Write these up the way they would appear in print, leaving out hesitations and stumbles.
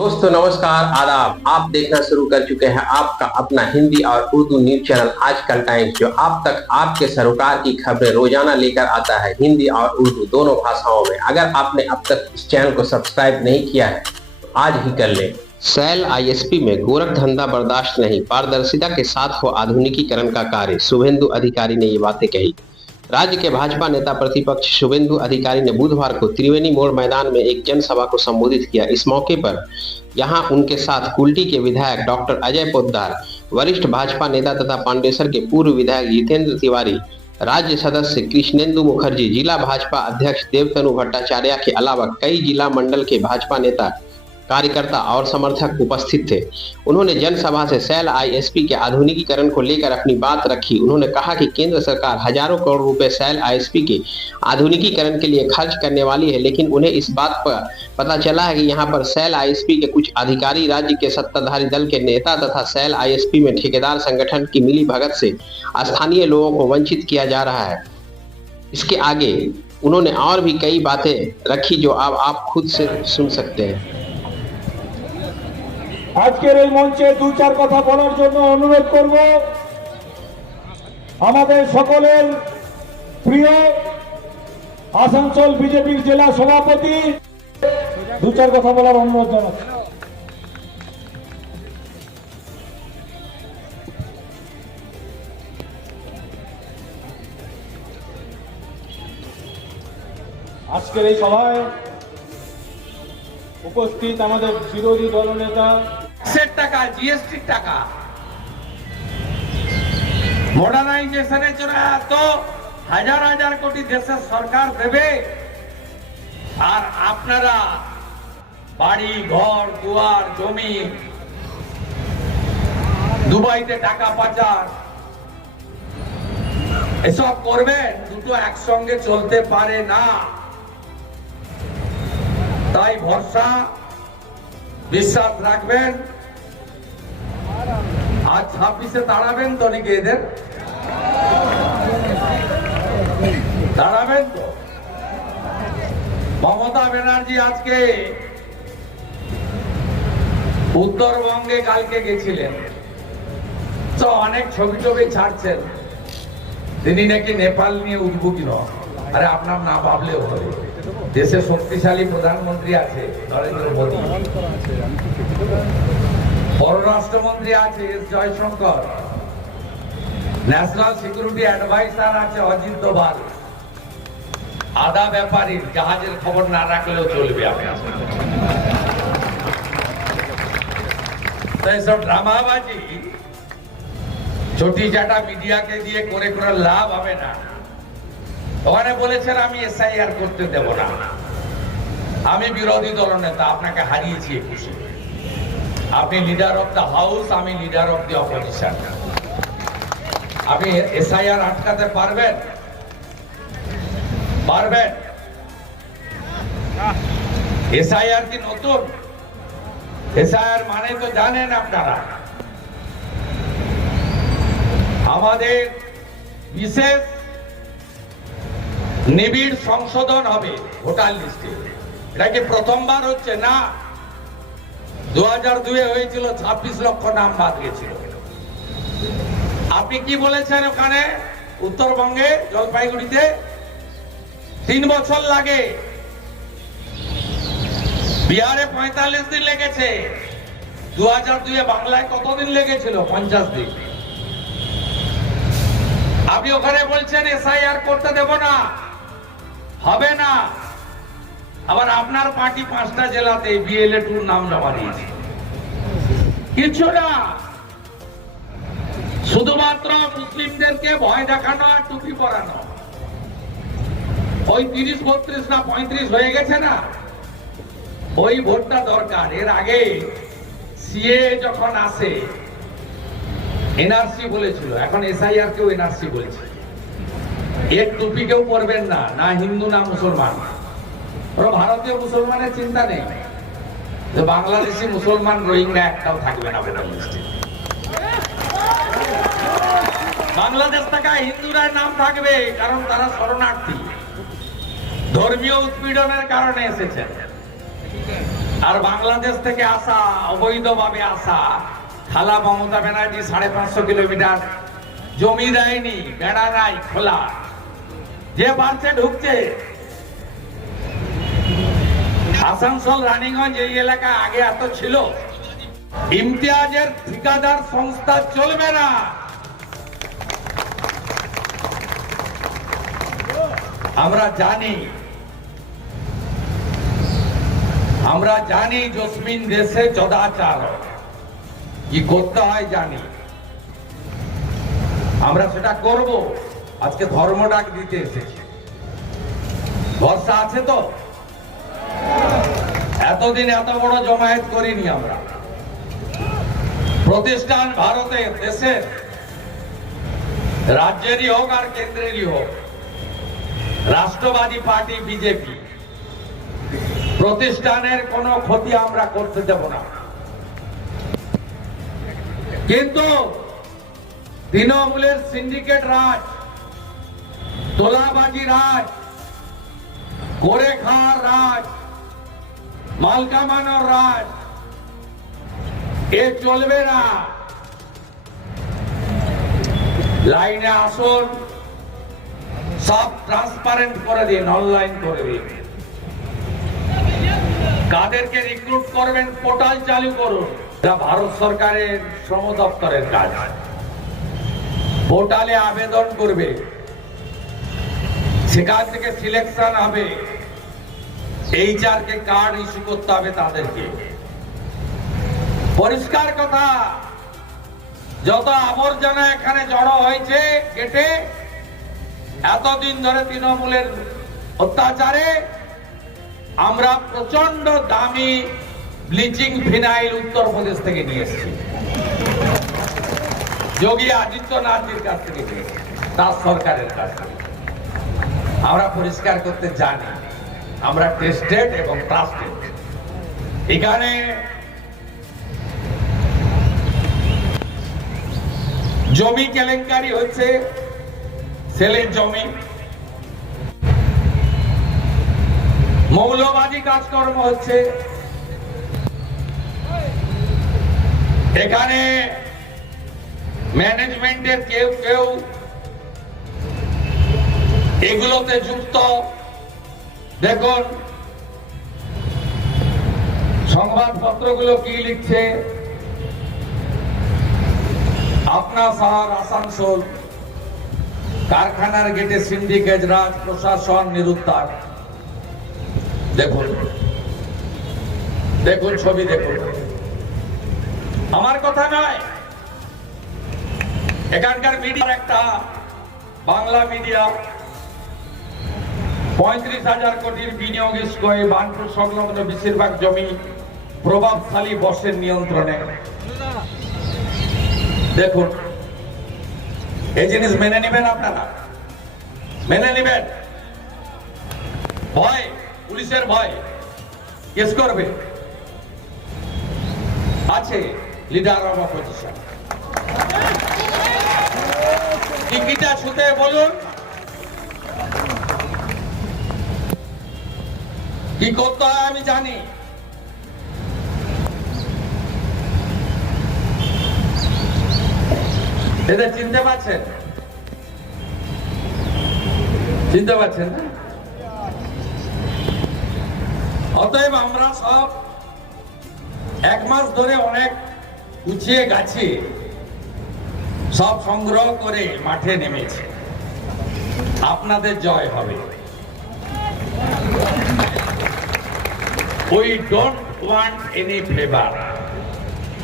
दोस्तों नमस्कार आदाब। आप देखना शुरू कर चुके हैं आपका अपना हिंदी और उर्दू न्यूज चैनल आजकल टाइम्स, जो आप तक आपके सरोकार की खबरें रोजाना लेकर आता है हिंदी और उर्दू दोनों भाषाओं में। अगर आपने अब तक इस चैनल को सब्सक्राइब नहीं किया है तो आज ही कर लें। सैल आईएसपी में गोरख धंधा बर्दाश्त नहीं, पारदर्शिता के साथ हो आधुनिकीकरण का कार्य। शुभेंदु अधिकारी ने ये बातें कही। राज्य के भाजपा नेता प्रतिपक्ष शुभेंदु अधिकारी ने बुधवार को त्रिवेणी मोड़ मैदान में एक जनसभा को संबोधित किया। इस मौके पर यहां उनके साथ कुल्टी के विधायक डॉक्टर अजय पोद्दार, वरिष्ठ भाजपा नेता तथा पांडेसर के पूर्व विधायक जितेंद्र तिवारी, राज्य सदस्य कृष्णेंदु मुखर्जी, जिला भाजपा अध्यक्ष देवतनु भट्टाचार्य के अलावा कई जिला मंडल के भाजपा नेता, कार्यकर्ता और समर्थक उपस्थित थे। उन्होंने जनसभा से सैल आईएसपी के आधुनिकीकरण को लेकर अपनी बात रखी। उन्होंने कहा कि केंद्र सरकार हजारों करोड़ रुपए सैल आईएसपी के आधुनिकीकरण के लिए खर्च करने वाली है, लेकिन उन्हें इस बात पर पता चला है कि यहां पर सैल आईएसपी के कुछ अधिकारी राज्य के सत्ताधारी दल के नेता तथा सैल आईएसपी में ठेकेदार संगठन की मिली भगत से स्थानीय लोगों को वंचित किया जा रहा है। इसके आगे उन्होंने और भी कई बातें रखी जो आप खुद से सुन सकते हैं। আজকের এই মঞ্চে দু চার কথা বলার জন্য অনুরোধ করব আমাদের সকলের প্রিয় আসানসোল বিজেপির জেলা সভাপতি, দু চার কথা বলার অনুরোধ জানাচ্ছি। আজকের এই সভায় উপস্থিত আমাদের বিরোধী দলনেতা টাকা জিএসটি টাকা মডার্নাইজেশনের জন্য এত হাজার হাজার কোটি দেশের সরকার দেবে, আর আপনারা বাড়ি ঘর দুয়ার জমি দুবাইতে টাকা পাচার এসব করবেন। দুটো একসঙ্গে চলতে পারে না। তাই ভরসা বিশ্বাস রাখবেন। আজ 26-এ দাঁড়াবেন তো নাকি? এদের দাঁড়াবেন তো? মমতা ব্যানার্জি আজকে উত্তরবঙ্গে কালকে গেছিলেন, তো অনেক ছবি টবি ছাড়ছেন তিনি নাকি নেপাল নিয়ে উদ্বুদ্ধ। আরে আপনার না ভাবলেও হবে, দেশে শক্তিশালী প্রধানমন্ত্রী আছে নরেন্দ্র মোদী, পররাষ্ট্রমন্ত্রী আছে S Jaishankar, national security adviser আছে অজিত দোভাল। আদা ব্যাপারীর জাহাজের খবর না রাখলেও চলবে। এইসব ড্রামাবাজি ছোটি চাটা মিডিয়াকে দিয়ে করে করে লাভ হবে না। ওখানে বলেছেন আমি এসআইআর করতে দেব না। আমি বিরোধী দলনেতা, আপনাকে হারিয়েছি 21-এ। আপনি লিডার অফ দ্য হাউস, আমি লিডার অফ দি অপোজিশন। আপনি এসআইআর আটকাতে পারবেন? পারবেন? এসআইআর কি নতুন? এসআইআর মানে তো জানেন আপনারা, আমাদের বিশেষ নিবিড় সংশোধন হবে ভোটার লিস্টে। এটা কি প্রথমবার হচ্ছে? না, 2002-এ হয়েছিল, 26 লক্ষ নাম বাদ গেছিল। আপনি কি বলেছেন ওখানে উত্তরবঙ্গে জলপাইগুড়িতে 3 বছর লাগে, বিহারে 45 দিন লেগেছে, 2002-এ বাংলায় কতদিন লেগেছিল? 50 দিন। আপনি ওখানে বলছেন এসআইআর করতে দেব না, হবে না। আবার আপনার পার্টি 5টা জেলাতে বিএলএ-2 নাম জমা দিয়েছে। কিছু না, শুধুমাত্র মুসলিমদেরকে ভয় দেখানো আর টুপি পরানো। ওই 30, 32 না 35 হয়ে গেছে না, ওই ভোটটা দরকার। এর আগে সিএ যখন আসে এনআরসি বলেছিল, এখন এসআইআর কেও এনআরসি বলছে। এক টুপি কেউ পরবেন না, না হিন্দু না মুসলমান। ওরা ভারতীয় মুসলমানের চিন্তা নেই, যে বাংলাদেশি মুসলমান রোহিঙ্গা একটাও থাকবে না ভোটার লিস্টে। বাংলাদেশ থেকে হিন্দুরা নাম থাকবে, কারণ তারা শরণার্থী, ধর্মীয় উৎপীড়নের কারণে এসেছেন। আর বাংলাদেশ থেকে আসা, অবৈধভাবে আসা খালা মমতা ব্যানার্জি 550 কিলোমিটার জমি দেয়নি, বেড়া নাই খোলা, যে বাড়ছে ঢুকছে। আসানসোল রানীগঞ্জ এই এলাকা আগে এত ছিল। ইমতিয়াজের ঠিকাদার সংস্থা চলবে না। আমরা জানি জসমিন দেশে সদাচার কি করতে হয় জানি, আমরা সেটা করব। আজকে ধর্মডাক দিতে এসেছি, ভরসা আছে তো? এতদিন এত বড় জমায়েত করিনি আমরা। প্রতিষ্ঠান ভারতের, দেশের, রাজ্যেরই হোক আর কেন্দ্রেরই হোক, রাষ্ট্রবাদী পার্টি বিজেপি, প্রতিষ্ঠানের কোনো ক্ষতি আমরা করতে দেব না। কিন্তু তৃণমূলের সিন্ডিকেট রাজ, তোলাবাজি রাজ, করে খাওয়ার রাজ, মাল কামানোর রাজ, এ চলবে না। লাইনে আসুন, সব ট্রান্সপারেন্ট করে দিন, অনলাইন করে দিন। কাদেরকে রিক্রুট করবেন পোর্টাল চালু করুন, এটা ভারত সরকারের শ্রম দপ্তরের কাজ। পোর্টালে আবেদন করবে, সেখান থেকে সিলেকশন হবে, HR কে কার্ড ইস্যু করতে হবে তাদেরকে। পরিষ্কার কথা, যত আবর্জনা এখানে জড়ো হয়েছে গেটে, এতদিন ধরে তৃণমূলের অত্যাচারে আমরা প্রচন্ড দামি ব্লিচিং ফিনাইল উত্তরপ্রদেশ থেকে নিয়ে এসেছি, যোগী আদিত্যনাথের কাছ থেকে নিয়ে এসেছি, তার সরকারের কাছ থেকে। আমরা পরিষ্কার করতে জানি, আমরা টেস্টেড এবং ট্রাস্টেড। এখানে জমি কেলেঙ্কারি হচ্ছে, সেলের জমি, মৌলবাদী কাজকর্ম হচ্ছে। এখানে ম্যানেজমেন্টের কেউ কেউ এগুলোতে যুক্ত। দেখুন সংবাদপত্রগুলো কি লিখছে। আপনা শহর আসানসোল, কারখানার গেটে সিন্ডিকেট রাজ, প্রশাসন নিরুদ্ধার। দেখুন দেখুন ছবি দেখুন, আমার কথা নয়, এখানকার মিডিয়ার একটা বাংলা মিডিয়া 35,000 কোটির বিনিয়োগ করে বানপুর সংলগ্ন বেশিরভাগ জমি প্রভাবশালী বসের নিয়ন্ত্রণে। দেখুন, এই জিনিস মেনে নেবেন আপনারা? মেনে নেবেন? ভয়, পুলিশের ভয়, কেস করবে আছে লিডার অফ অপোজিশন। টিকিটা ছুতে বলুন, কি করতে হয় আমি জানি। এদের চিনতে পারছেন? চিনতে পারছেন না? অতএব আমরা সব 1 মাস ধরে অনেক গুছিয়ে গাছি সব সংগ্রহ করে মাঠে নেমেছে। আপনাদের জয় হবে। We don't want any favor.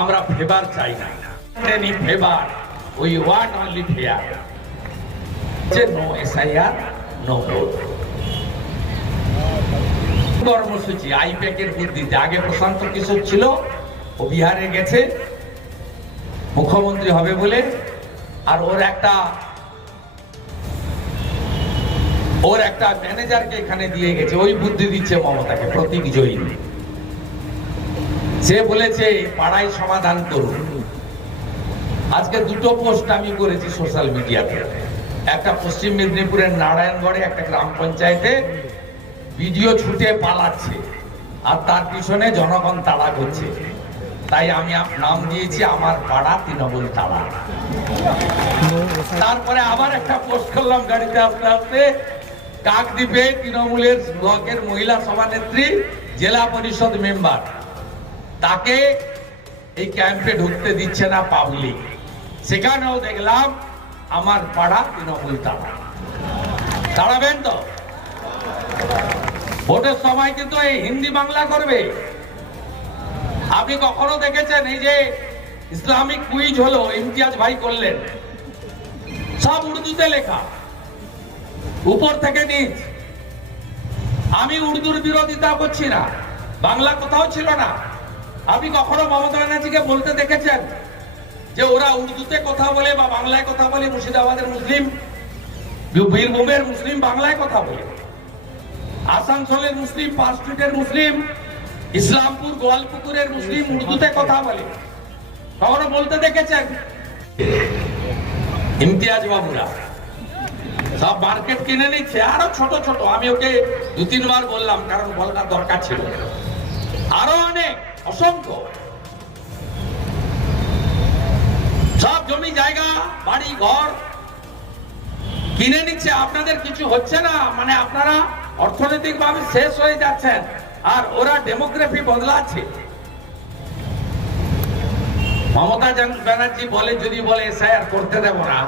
আমরা ফেভার চাই না। Any favor. We want only fair. No SIR, no vote. কর্মসূচি আইপ্যাকের বুদ্ধিতে। আগে প্রশান্ত কিশোর ছিল, ও বিহারে গেছে মুখ্যমন্ত্রী হবে বলে, আর ওর একটা ম্যানেজারকে এখানে দিয়ে গেছে। ওই বুদ্ধি দিচ্ছে মমতাকে, প্রতীক জয়ী। সে বলেছে পাড়ায় সমাধান করুন। আজকে 2টো পোস্ট আমি করেছি সোশ্যাল মিডিয়াতে। একটা পশ্চিম মেদিনীপুরের নারায়ণগড়ে একটা গ্রাম পঞ্চায়েতে ভিডিও ছুটে পালাচ্ছে, আর তার পিছনে জনগণ তাড়া করছে। তাই আমি নাম দিয়েছি আমার পাড়া তৃণমূল তাড়া। তারপরে আবার একটা পোস্ট করলাম গাড়িতে আসতে আসতে, কাকদ্বীপে তৃণমূলের ব্লকের মহিলা সভানেত্রী, জেলা পরিষদ মেম্বার, তাকে এই ক্যাম্পে ঢুকতে দিচ্ছে না পাবলিক। সেখানেও দেখলাম আমার পাড়া তৃণমূল তাড়া। তাড়াবেন তো? ভোটের সময় কিন্তু এই হিন্দি বাংলা করবে। আপনি কখনো দেখেছেন এই যে ইসলামিক কুইজ হলো, ইমতিয়াজ ভাই করলেন, সব উর্দুতে লেখা, উপর থেকে নিচ। আমি উর্দুর বিরোধিতা করছি না, বাংলা কোথাও ছিল না। আপনি কখনো মমতা ব্যানার্জিকে বলতে দেখেছেন যে ওরা উর্দুতে কথা বলে বা বাংলায় কথা বলে? মুর্শিদাবাদের মুসলিম, বীরভূমের মুসলিম বাংলায় কথা বলে, আসানসোলের মুসলিম, পার্ক স্ট্রিটের মুসলিম, ইসলামপুর গোয়ালপুকুরের মুসলিম উর্দুতে কথা বলে। কখনো বলতে দেখেছেন? ইমতিয়াজ বাবুরা সব মার্কেট কিনে নিচ্ছে, আরো ছোট ছোট। আমি ওকে 2-3 বার বললাম, কারণ বলাটা দরকার ছিল। আরো অনেক, অসংখ্য সব জমি জায়গা, বাড়ি ঘর কিনে নিচ্ছে। আপনাদের কিছু হচ্ছে না, মানে আপনারা অর্থনৈতিক ভাবে শেষ হয়ে যাচ্ছেন, আর ওরা ডেমোগ্রাফি বদলাচ্ছে। মমতা ব্যানার্জি বলে, যদি বলে এসআইআর করতে দেব না,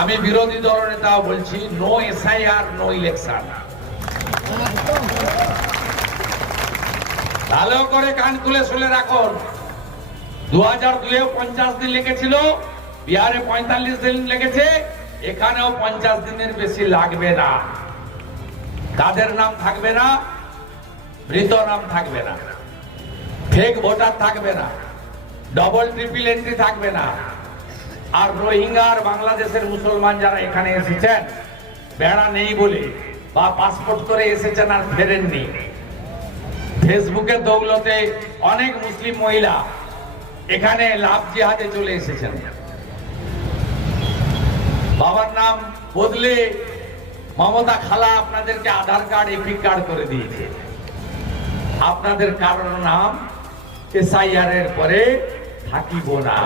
আমি বিরোধী দল নেতাও বলছি, নো এসআইআর, নো ইলেকশন। ভালো করে কান খুলে শুনে রাখুন। 2002-এ 50 দিন লেগেছিল, বিহারে 45 দিন লেগেছে, এখানেও 50 দিনের বেশি লাগবে না। কাদের নাম থাকবে না? মৃত নাম থাকবে না, ফেক ভোটার থাকবে না, ডবল ট্রিপল এন্ট্রি থাকবে না। আর রোহিঙ্গা আর বাংলাদেশের মুসলমান যারা এখানে এসেছেন বেড়া নেই বলে, বা পাসপোর্ট করে এসেছেন আর ফেরেননি, ফেসবুকের দৌলতে অনেক মুসলিম মহিলা এখানে লাভ জিহাদে চলে এসেছেন। বাবার নাম বদলে মমতা খালা আপনাদেরকে আধার কার্ড, এপিক কার্ড করে দিয়েছে। আপনাদের কারোর নাম এসআইআর এর পরে থাকিব না।